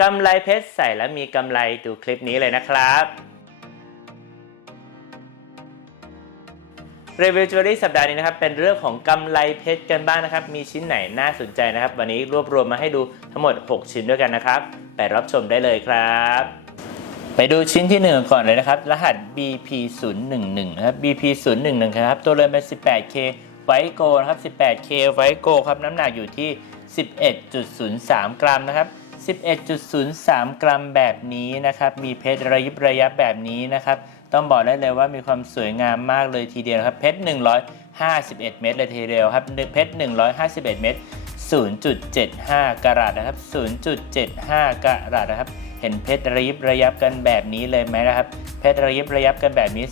กำไรเพชรใส่แล้วมีกำไรดูคลิปนี้เลยนะครับรีวิวจิวเวลรี่สัปดาห์นี้นะครับเป็นเรื่องของกำไรเพชรกันบ้างนะครับ มีชิ้นไหนน่าสนใจนะครับ วันนี้รวบรวมมาให้ดูทั้งหมด 6 ชิ้นด้วยกันนะครับ ไปรับชมได้เลยครับ ไปดูชิ้นที่ 1 ก่อนเลยนะครับ รหัส BP011 นะครับ BP011 นะครับตัวเรือนเป็น 18K ไวโกนะครับ 18K ไวโกครับน้ำหนักอยู่ที่ 11.03 กรัมนะครับ 11.03 กรัมแบบนี้นะครับ มีเพชรระยิบระยับแบบนี้นะครับ ต้องบอกได้เลยว่ามีความสวยงามมากเลยทีเดียวครับ เพชร 151 เม็ดเลยทีเดียวครับ เพชร 151 เม็ด0.75กะรัตนะครับ 0.75กะรัตนะครับ เห็นเพชรระยิบระยับกันแบบนี้เลยไหมนะครับ เพชรระยิบระยับกันแบบนี้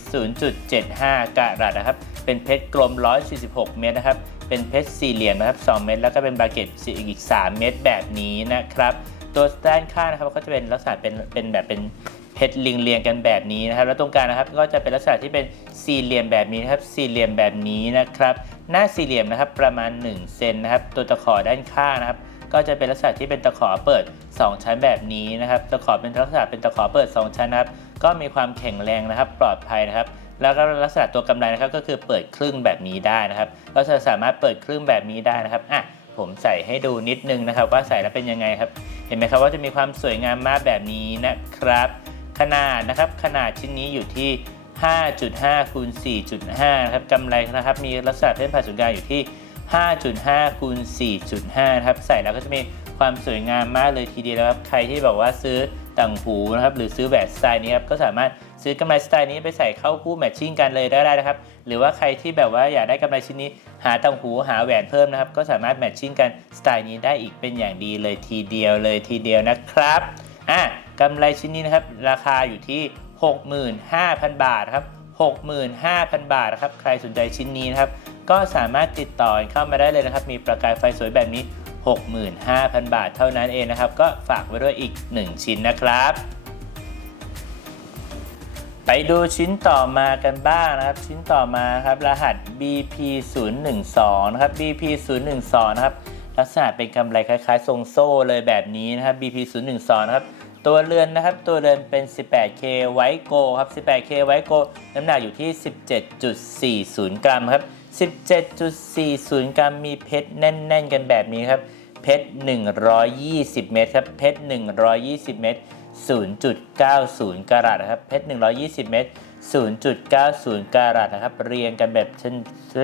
0.75กะรัตนะครับ เป็นเพชรกลม 146 เม็ดนะครับ เป็นเพชรสี่เหลี่ยมนะครับ 2 เม็ดแล้วก็เป็นบาเก็ตอีก 3 เม็ดแบบนี้นะครับ ตัวด้านข้างนะครับก็จะเป็นลักษณะเป็นเป็นแบบเป็นเพชรลิงเรียงกันแบบนี้นะครับ แล้วตรงกลางนะครับก็จะเป็นลักษณะที่เป็นสี่เหลี่ยมแบบนี้นะครับ สี่เหลี่ยมแบบนี้นะครับ หน้าสี่เหลี่ยมนะครับประมาณ1เซนนะครับ ตัวตะขอด้านข้างนะครับก็จะเป็นลักษณะที่เป็นตะขอเปิด 2 ชั้นแบบนี้นะครับ ตะขอเป็นลักษณะเป็นตะขอเปิด 2 ชั้นนะครับ ก็มีความแข็งแรงนะครับ ปลอดภัยนะครับ แล้วก็ลักษณะตัวกำไรนะครับ ก็คือเปิดครึ่งแบบนี้ได้นะครับเราจะสามารถเปิดครึ่งแบบนี้ได้นะครับ อะ ผมใส่ให้ดูนิดนึงนะครับ ว่าใส่แล้วเป็นยังไงครับ เห็นไหมครับว่าจะมีความสวยงามมากแบบนี้นะครับ ขนาดนะครับขนาดชิ้นนี้อยู่ที่ 5.5คูณ4.5นะครับกำไรนะครับมีลักษณะเส้นผ่าศูนย์กลางอยู่ที่ 5.5คูณ4.5นะครับใส่แล้วก็จะมีความสวยงามมากเลยทีเดียวนะครับ ใครที่บอกว่าซื้อ ต่างหูนะครับหรือซื้อแหวนสไตล์นี้ครับก็สามารถซื้อกำไรสไตล์นี้ไปใส่เข้าคู่แมทชิ่งกันเลยได้นะครับ หรือว่าใครที่แบบว่าอยากได้กำไรชิ้นนี้ หาต่างหูหาแหวนเพิ่มนะครับ ก็สามารถแมทชิ่งกันสไตล์นี้ได้อีกเป็นอย่างดีเลยทีเดียวเลยทีเดียวนะครับอะกำไรชิ้นนี้นะครับราคาอยู่ที่ 65,000 บาทครับ65,000 บาทนะครับใครสนใจชิ้นนี้นะครับก็สามารถติดต่อเข้ามาได้เลยนะครับ มีประกายไฟสวยแบบนี้ 65,000 บาทเท่านั้นเองนะครับ ก็ฝากไว้ด้วยอีก 1 ชิ้นนะครับ ไปดูชิ้นต่อมากันบ้างนะครับ ชิ้นต่อมาครับรหัส BP012 นะครับ BP012 นะครับลักษณะเป็นกำไรคล้ายๆทรงโซ่เลยแบบนี้นะครับ BP012 นะครับตัวเรือนนะครับ ตัวเรือนเป็น 18K ไวโกครับ 18K ไวโกน้ำหนักอยู่ที่ 17.40 กรัมครับ 17.40 กรัมมีเพชรแน่น ๆ กันแบบนี้ครับ เพชร 120 เม็ดครับ เพชร 120 เม็ด0.90 กรัตนะครับ เพชร 120 เม็ด0.90 กรัตนะครับ เรียงกันแบบเช่น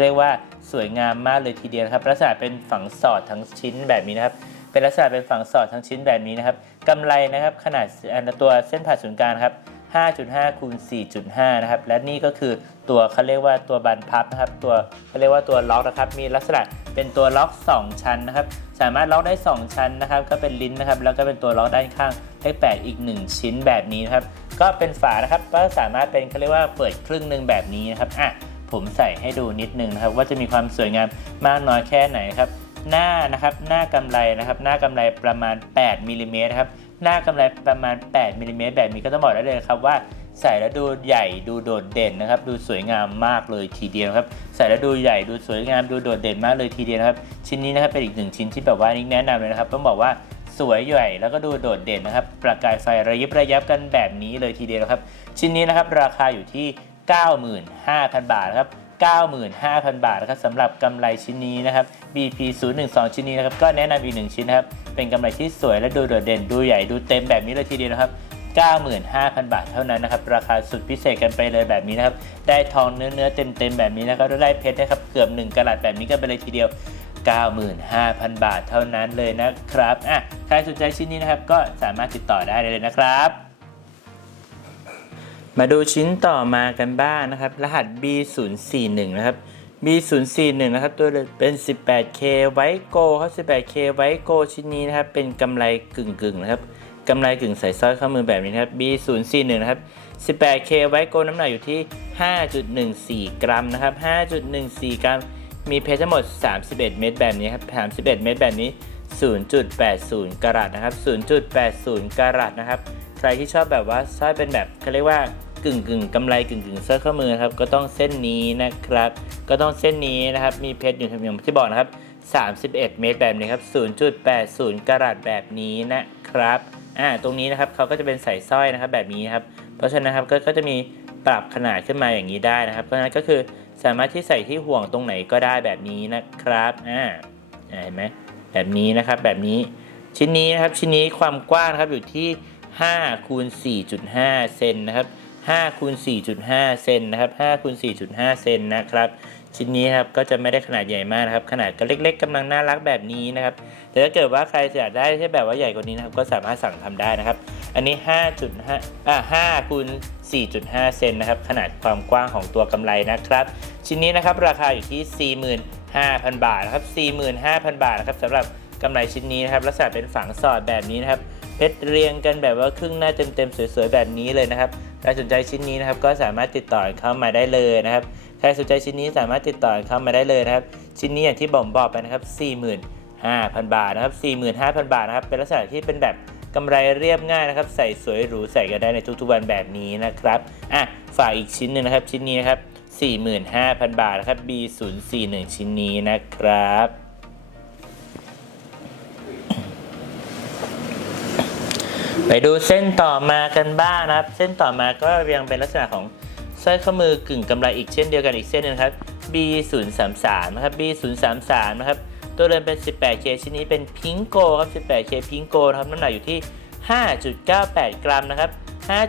เรียกว่าสวยงามมากเลยทีเดียวนะครับลักษณะเป็นฝังสอดทั้งชิ้นแบบนี้นะครับ เป็นลักษณะเป็นฝังสอดทั้งชิ้นแบบนี้นะครับกำไรนะครับขนาดตัวเส้นผ่าศูนย์กลางครับ 5.5คูณ4.5 นะครับ และนี่ก็คือตัวเขาเรียกว่าตัวบันพับนะครับ ตัวเขาเรียกว่าตัวล็อกนะครับ มีลักษณะเป็นตัวล็อก 2 ชั้นนะครับ สามารถล็อกได้ 2 ชั้นนะครับ ก็เป็นลิ้นนะครับ แล้วก็เป็นตัวล็อกด้านข้างเลข8อีก 1 ชิ้นแบบนี้นะครับ ก็เป็นฝานะครับ ก็สามารถเป็นเขาเรียกว่าเปิดครึ่งหนึ่งแบบนี้นะครับ อะ ผมใส่ให้ดูนิดนึงนะครับ ว่าจะมีความสวยงามมากน้อยแค่ไหนครับ หน้านะครับ หน้ากำไรนะครับ หน้ากำไรประมาณ 8มิลลิเมตรครับ หน้ากำไรประมาณ 8มิลลิเมตรแบบนี้ก็ต้องบอกได้เลยครับว่าใส่แล้วดูใหญ่ดูโดดเด่นนะครับ ดูสวยงามมากเลยทีเดียวครับ ใส่แล้วดูใหญ่ดูสวยงามดูโดดเด่นมากเลยทีเดียวครับ ชิ้นนี้นะครับเป็นอีกหนึ่งชิ้นที่แบบว่านิกแนะนำเลยนะครับ ต้องบอกว่าสวยใหญ่แล้วก็ดูโดดเด่นนะครับ ประกายไฟระยิบระยับกันแบบนี้เลยทีเดียวครับ ชิ้นนี้นะครับราคาอยู่ที่ 95,000 บาทครับ95,000 บาทนะครับสำหรับกำไรชิ้นนี้นะครับ BP 0 1 2 ชิ้นนี้นะครับก็แนะนำอีกหนึ่งชิ้นนะครับ เป็นกำไรที่สวยและดูโดดเด่นดูใหญ่ดูเต็มแบบนี้เลยทีเดียวนะครับ 95,000 บาทเท่านั้นนะครับ ราคาสุดพิเศษกันไปเลยแบบนี้นะครับ ได้ทองเนื้อเนื้อเต็มเต็มๆแบบนี้นะครับได้เพชรนะครับเกือบ 1กะรัตแบบนี้กันไปเลยทีเดียว 95,000 บาทเท่านั้นเลยนะครับอะใครสนใจชิ้นนี้นะครับก็สามารถติดต่อได้เลยนะครับมาดูชิ้นต่อมากันบ้างนะครับ รหัส B041 นะครับ B041 นะครับ ตัวเป็น 18K ไวโกครับ 18K ไวโกชิ้นนี้นะครับ เป็นกำไรกึ่งกึ่งๆนะครับกำไรกึ่งใส่สร้อยข้อมือแบบนี้นะครับ B041 นะครับ 18K ไวโกน้ำหนักอยู่ที่ 5.14 กรัมนะครับ 5.14 กรัม มีเพชรทั้งหมด 31 เม็ดแบบนี้ครับ31 เม็ดแบบนี้ 0.80 กรัตนะครับ 0.80 กรัตนะครับ ใครที่ชอบแบบว่าสร้อยเป็นแบบเขาเรียกว่า กึ่งกึ่งกำไรกึ่งกึ่งๆสร้อยข้อมือครับก็ต้องเส้นนี้นะครับ ก็ต้องเส้นนี้นะครับมีเพชรอยู่อย่างที่บอกนะครับ31 เมตรแบบนี้ครับ 0.80 กรัตแบบนี้นะครับ อ่า ตรงนี้นะครับเขาก็จะเป็นใส่สร้อยนะครับแบบนี้ครับ เพราะฉะนั้นครับก็จะมีปรับขนาดขึ้นมาอย่างนี้ได้นะครับ เพราะฉะนั้นก็คือสามารถที่ใส่ที่ห่วงตรงไหนก็ได้แบบนี้นะครับ อ่าอ่าเห็นไหมแบบนี้นะครับ แบบนี้ ชิ้นนี้นะครับ ชิ้นนี้ความกว้างนะครับอยู่ที่5คูณ4.5 เซนนะครับ 5คูณ4.5 เซนนะครับ5คูณ4.5 เซนนะครับ ชิ้นนี้ครับก็จะไม่ได้ขนาดใหญ่มากนะครับ ขนาดก็เล็ก ๆกำลังน่ารักแบบนี้นะครับ แต่ถ้าเกิดว่าใครอยากได้ที่แบบว่าใหญ่กว่านี้นะครับ ก็สามารถสั่งทำได้นะครับ อันนี้ 5.5อ่า5คูณ4.5 เซนนะครับ ขนาดความกว้างของตัวกำไรนะครับ ชิ้นนี้นะครับราคาอยู่ที่ 45,000 บาทนะครับ 45,000 บาทนะครับสำหรับกำไรชิ้นนี้นะครับลักษณะเป็นฝังสอดแบบนี้นะครับเพชรเรียงกันแบบว่าครึ่งหน้าเต็มๆสวยๆแบบนี้เลยนะครับ ใครสนใจชิ้นนี้นะครับก็สามารถติดต่อเข้ามาได้เลยนะครับใครสนใจชิ้นนี้สามารถติดต่อเข้ามาได้เลยนะครับชิ้นนี้อย่างที่ผมบอกไปนะครับ 45,000 บาทนะครับ 45,000 บาทนะครับเป็นลักษณะที่เป็นแบบกำไรเรียบง่ายนะครับ ใส่สวยหรูใส่กันได้ในทุกๆวันแบบนี้นะครับอะฝากอีกชิ้นหนึ่งนะครับชิ้นนี้นะครับ45,000 บาทนะครับ B041 ชิ้นนี้นะครับ ไปดูเส้นต่อมากันบ้างนะครับ เส้นต่อมาก็ยังเป็นลักษณะของสร้อยข้อมือกึ่งกำไรอีกเช่นเดียวกันอีกเส้นหนึงครับ B033 นะครับ B033 นะครับ ตัวเรือนเป็น 18K ชิ้นนี้เป็นพิงโกครับ 18K พิงโกนะครับ น้ำหนักอยู่ที่ 5.98 กรัมนะครับ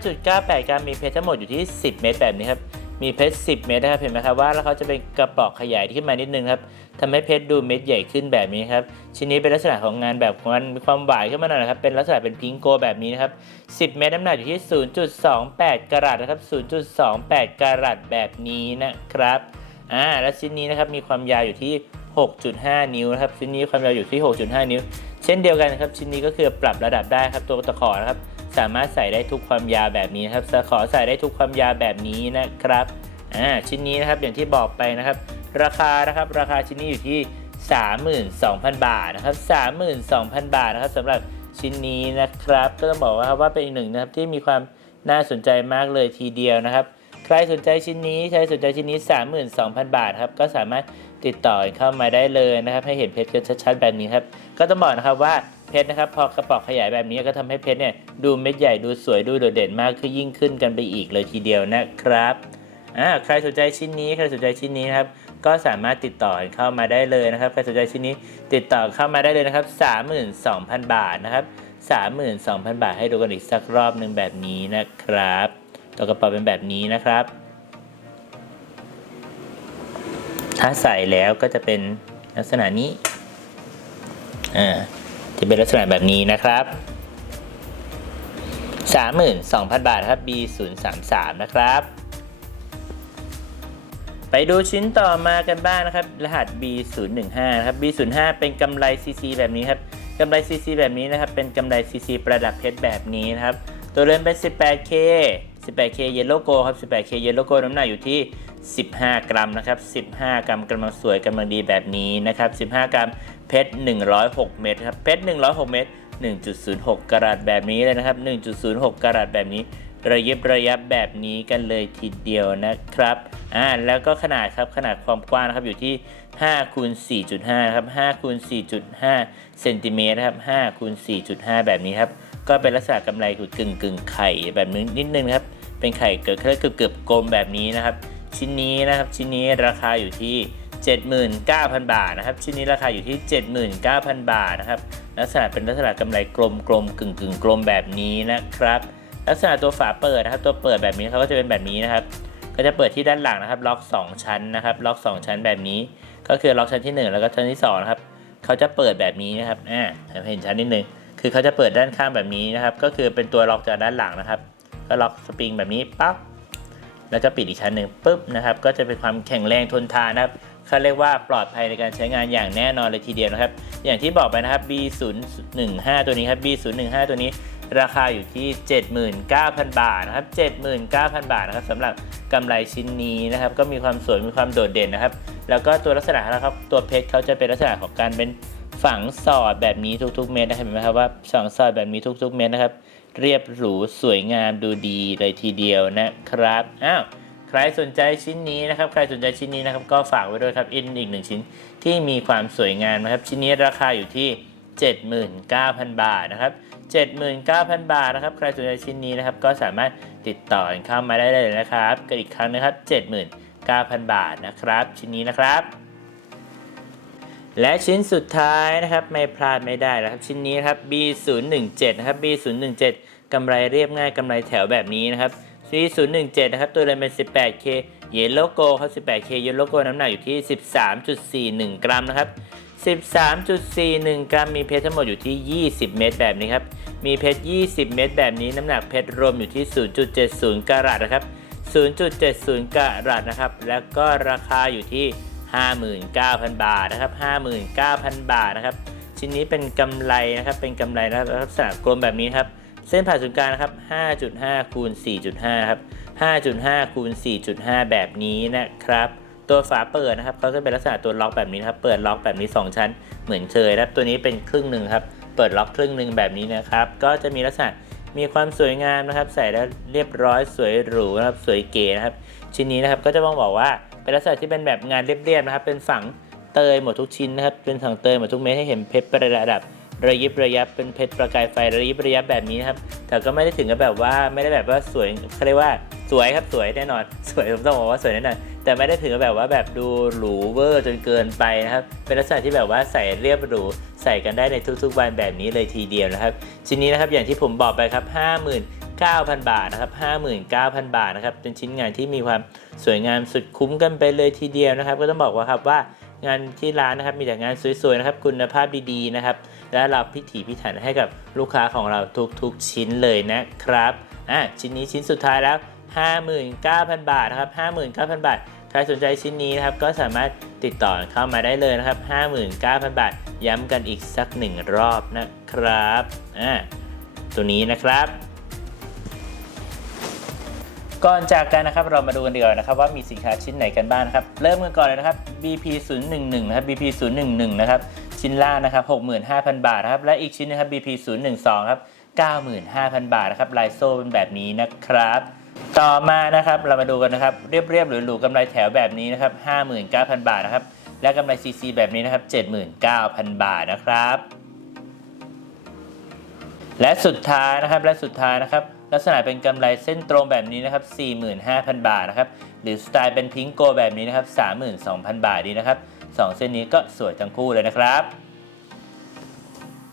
5.98 กรัม มีเพชรทั้งหมดอยู่ที่ 10 เมตรแบบนี้ครับ มีเพชร 10 เม็ดนะครับเห็นไหมครับว่าแล้วเขาจะเป็นกระบอกขยายขึ้นมานิดนึงครับทำให้เพชรดูเม็ดใหญ่ขึ้นแบบนี้ครับชิ้นนี้เป็นลักษณะของงานแบบมันมีความหวานขึ้นมาหน่อยนะครับเป็นลักษณะเป็นพิงโกแบบนี้นะครับ 10 เม็ดน้ำหนักอยู่ที่ 0.28 กรัตนะครับ 0.28 กรัตแบบนี้นะครับอ่าและชิ้นนี้นะครับมีความยาวอยู่ที่ 6.5 นิ้วนะครับชิ้นนี้ความยาวอยู่ที่ 6.5 นิ้ว เช่นเดียวกันนะครับชิ้นนี้ก็คือปรับระดับได้ครับตัวตะขอนะครับ สามารถใส่ได้ทุกความยาวแบบนี้นะครับตะขอใส่ได้ทุกความยาวแบบนี้นะครับอ่าชิ้นนี้นะครับอย่างที่บอกไปนะครับ ราคานะครับราคาชิ้นนี้อยู่ที่ 32,000 บาทนะครับ32,000 บาทนะครับสำหรับชิ้นนี้นะครับ ก็ต้องบอกว่าว่าเป็นอีกหนึ่งนะครับที่มีความน่าสนใจมากเลยทีเดียวนะครับใครสนใจชิ้นนี้ใครสนใจชิ้นนี้ 32,000 บาทครับก็สามารถติดต่อเข้ามาได้เลยนะครับ ให้เห็นเพชรกันชัดๆแบบนี้ครับ ก็ต้องบอกนะครับว่าเพชรนะครับพอกระป๋องขยายแบบนี้ก็ทำให้เพชรเนี่ยดูเม็ดใหญ่ดูสวยดูโดดเด่นมากขึ้นยิ่งขึ้นกันไปอีกเลยทีเดียวนะครับอ่าใครสนใจชิ้นนี้ใครสนใจชิ้นนี้นะครับก็สามารถติดต่อเข้ามาได้เลยนะครับใครสนใจชิ้นนี้ติดต่อเข้ามาได้เลยนะครับ32,000 บาทนะครับ32,000 บาทให้ดูกันอีกสักรอบหนึ่งแบบนี้นะครับตัวกระเป๋าเป็นแบบนี้นะครับ ถ้าใส่แล้วก็จะเป็นลักษณะนี้อ่า จะเป็นลักษณะแบบนี้นะครับ 32,000 บาทครับ B033 นะครับ ไปดูชิ้นต่อมากันบ้างนะครับ รหัส B015 นะครับ B05 เป็นกำไร CC แบบนี้ครับกำไร CC แบบนี้นะครับ เป็นกำไร CC ประดับเพชรแบบนี้นะครับ ตัวเรือนเป็น 18K 18K Yellow Gold ครับ 18K Yellow Gold น้ำหนักอยู่ที่ 15 กรัมนะครับ 15 กรัมกำลังสวยกำลังดีแบบนี้นะครับ 15 กรัมเพชร 106 เม็ดครับ เพชร 106 เม็ด 1.06 กรัตแบบนี้เลยนะครับ 1.06 กรัตแบบนี้ ระยิบระยับแบบนี้กันเลยทีเดียวนะครับ อ่า แล้วก็ขนาดครับ ขนาดความกว้างนะครับอยู่ที่5คูณ4.5ครับ5คูณ4.5เซนติเมตรนะครับ5คูณ4.5 แบบนี้ครับ ก็เป็นลักษณะกำไรกึ่งกึ่งไข่แบบนี้นิดนึงครับ เป็นไข่เกิดเกือบเกือบๆกลมแบบนี้นะครับ ชิ้นนี้นะครับชิ้นนี้ราคาอยู่ที่ 79,000 บาทนะครับชิ้นนี้ราคาอยู่ที่ 79,000 บาทนะครับลักษณะเป็นลักษณะกำไรกลมกลมๆกึ่งกึ่งๆกลมแบบนี้นะครับ ลักษณะตัวฝาเปิดนะครับ ตัวเปิดแบบนี้เขาก็จะเป็นแบบนี้นะครับ ก็จะเปิดที่ด้านหลังนะครับ ล็อก 2 ชั้นนะครับ ล็อก 2 ชั้นแบบนี้ ก็คือล็อกชั้นที่ 1 แล้วก็ชั้นที่2นะครับเขาจะเปิดแบบนี้นะครับอ่าเห็นชั้นนิดนึงคือเขาจะเปิดด้านข้างแบบนี้นะครับ ก็คือเป็นตัวล็อกจากด้านหลังนะครับ ก็ล็อกสปริงแบบนี้ปั๊บ แล้วก็ปิดอีกชั้นหนึ่งปุ๊บนะครับก็จะเป็นความแข็งแรงทนทานนะครับเขาเรียกว่าปลอดภัยในการใช้งานอย่างแน่นอนเลยทีเดียวนะครับ อย่างที่บอกไปนะครับ B015 ตัวนี้ครับ B015 ตัวนี้ราคาอยู่ที่ 79,000 บาทนะครับ 79,000 บาทนะครับสำหรับกำไรชิ้นนี้นะครับ ก็มีความสวยมีความโดดเด่นนะครับ แล้วก็ตัวลักษณะนะครับตัวเพชรเขาจะเป็นลักษณะของการเป็นฝังสอดแบบนี้ทุกๆ เม็ดนะครับเห็นไหมครับว่าฝังสอดแบบนี้ทุกๆ เม็ดนะครับ เรียบหรูสวยงามดูดีเลยทีเดียวนะครับอ้าวใครสนใจชิ้นนี้นะครับ ใครสนใจชิ้นนี้นะครับ ก็ฝากไว้ด้วยครับอินอีกหนึ่งชิ้นที่มีความสวยงามนะครับ ชิ้นนี้ราคาอยู่ที่ 79,000 บาทนะครับ 79,000 บาทนะครับ ใครสนใจชิ้นนี้นะครับ ก็สามารถติดต่อเข้ามาได้เลยนะครับกันอีกครั้งนะครับ 79,000 บาทนะครับ ชิ้นนี้นะครับ และชิ้นสุดท้ายนะครับไม่พลาดไม่ได้นะครับชิ้นนี้ครับ B017 นะครับ B017 กำไรเรียบง่ายกำไรแถวแบบนี้นะครับ B017 นะครับตัวเลนเป็น 18K เยลโลโกครับ 18K เยลโลโกน้ำหนักอยู่ที่ 13.41 กรัมนะครับ 13.41 กรัมมีเพชรทั้งหมดอยู่ที่ 20 เม็ดแบบนี้ครับ มีเพชร 20 เม็ดแบบนี้น้ำหนักเพชรรวมอยู่ที่ 0.70 กรัตนะครับ 0.70 กรัตนะครับ แล้วก็ราคาอยู่ที่ 59,000 บาทนะครับ59,000 บาทนะครับชิ้นนี้เป็นกำไรนะครับเป็นกำไรนะครับลักษณะกลมแบบนี้ครับเส้นผ่าศูนย์กลางนะครับ 5.5 คูณ 4.5 ครับ 5.5 คูณ 4.5 แบบนี้นะครับ ตัวฝาเปิดนะครับเขาจะเป็นลักษณะตัวล็อกแบบนี้นะครับ เปิดล็อกแบบนี้ 2 ชั้น เหมือนเคยนะครับ ตัวนี้เป็นครึ่งหนึ่งครับ เปิดล็อกครึ่งหนึ่งแบบนี้นะครับ ก็จะมีลักษณะมีความสวยงามนะครับ ใส่แล้วเรียบร้อยสวยหรูนะครับ สวยเก๋นะครับ ชิ้นนี้นะครับก็จะต้องบอกว่า เป็นลักษณะที่เป็นแบบงานเรียบๆนะครับ เป็นฝังเตยหมดทุกชิ้นนะครับ เป็นฝังเตยหมดทุกเม็ดให้เห็นเพชรประดับระยิบระยับเป็นเพชรประกายไฟระยิบระยับแบบนี้นะครับ แต่ก็ไม่ได้ถึงกับแบบว่าไม่ได้แบบว่าสวยเขาเรียกว่าสวยครับสวยแน่นอน สวยผมต้องบอกว่าสวยแน่นอนแต่ไม่ได้ถึงกับแบบว่าแบบดูหรูเวอร์จนเกินไปนะครับ เป็นลักษณะที่แบบว่าใส่เรียบหรูใส่กันได้ในทุกๆวันแบบนี้เลยทีเดียวนะครับชิ้นนี้นะครับอย่างที่ผมบอกไปครับ 9,000 บาทนะครับ59,000 บาทนะครับเป็นชิ้นงานที่มีความสวยงามสุดคุ้มกันไปเลยทีเดียวนะครับ ก็ต้องบอกว่าครับว่างานที่ร้านนะครับมีแต่งานสวยๆนะครับคุณภาพดีๆนะครับ และเราพิถีพิถันให้กับลูกค้าของเราทุกๆชิ้นเลยนะครับอะชิ้นนี้ชิ้นสุดท้ายแล้ว 59,000 บาทนะครับ59,000 บาท ใครสนใจชิ้นนี้นะครับก็สามารถติดต่อเข้ามาได้เลยนะครับ 59,000 บาท ย้ำกันอีกสักหนึ่งรอบนะครับอะตัวนี้นะครับ ก่อนจากกันนะครับเรามาดูกันดีกว่านะครับว่ามีสินค้าชิ้นไหนกันบ้างนะครับเริ่มกันก่อนเลยนะครับ BP 0 1 1นะครับ BP 0 1 1นะครับชิ้นล่างนะครับ65,000 บาทนะครับและอีกชิ้นนะครับ BP 0 1 2ครับ95,000 บาทนะครับลายโซ่เป็นแบบนี้นะครับต่อมานะครับเรามาดูกันนะครับเรียบๆหรูๆกำไรแถวแบบนี้นะครับ59,000 บาทนะครับและกำไร CC แบบนี้นะครับ79,000 บาทนะครับ และสุดท้ายนะครับและสุดท้ายนะครับ ลักษณะเป็นกำไรเส้นตรงแบบนี้นะครับ 45,000 บาทนะครับ หรือสไตล์เป็นพิงโกแบบนี้นะครับ 32,000 บาทนี้นะครับสองเส้นนี้ก็สวยทั้งคู่เลยนะครับ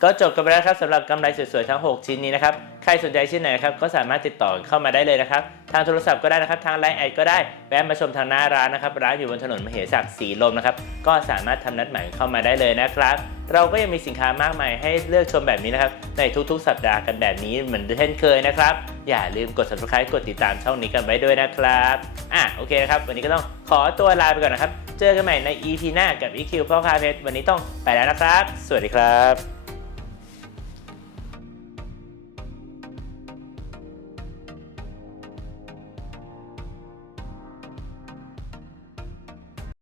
ก็จบกันไปแล้วครับสำหรับกำไรสวยๆทั้ง 6 ชิ้นนี้นะครับ ใครสนใจชิ้นไหนนะครับก็สามารถติดต่อเข้ามาได้เลยนะครับ ทางโทรศัพท์ก็ได้นะครับ ทางไลน์แอดก็ได้ แวะมาชมทางหน้าร้านนะครับ ร้านอยู่บนถนนมเหสักสีลมนะครับ ก็สามารถทำนัดหมายเข้ามาได้เลยนะครับเราก็ยังมีสินค้ามากมายให้เลือกชมแบบนี้นะครับ ในทุกๆ สัปดาห์กันแบบนี้เหมือนเช่นเคยนะครับ อย่าลืมกด subscribe กดติดตามช่องนี้กันไว้ด้วยนะครับอะโอเคนะครับ วันนี้ก็ต้องขอตัวลาไปก่อนนะครับ เจอกันใหม่ใน EP หน้ากับ EQ พ่อคาเพชรวันนี้ต้องไปแล้วนะครับ สวัสดีครับ